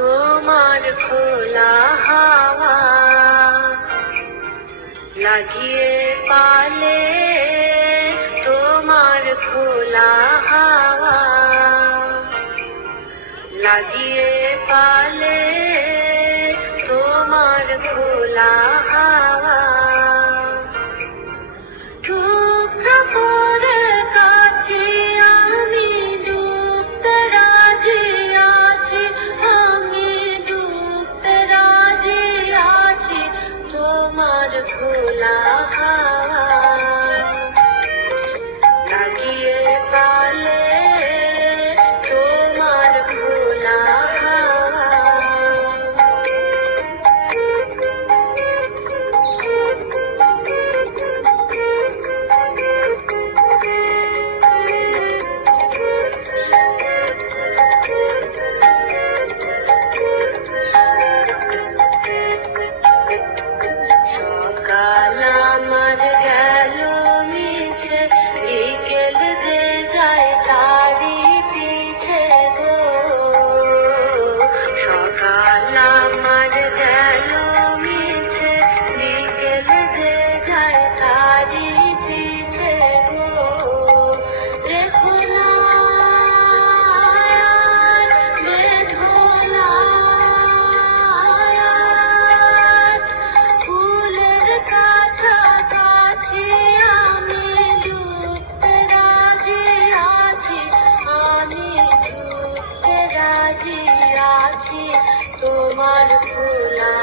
তোমার খোলা হাওয়া লাগিয়ে পালে, তোমার খোলা হাওয়া লাগিয়ে পালে, তোমার খোলা হাওয়া টুকরো করে কাছে আমি ডুবতে রাজি আছি, আমি ডুবতে রাজি আছি, তোমার খোলা হাওয়া লাগিয়ে পালে, তোমার খোলা হাওয়া সকাল আমার গেল মিছে, বিকেল যে যায় তারি পিছে গো। সকাল আমার গেল মিছে, বিকেল যে যায় তারি পিছে গো। রেখো না আর বেঁধো না আর, ফুলের কাছাকাছি আমি ডুবতে রাজি আছি, আমি ডুবতে রাজি আছি, তোমার খোলা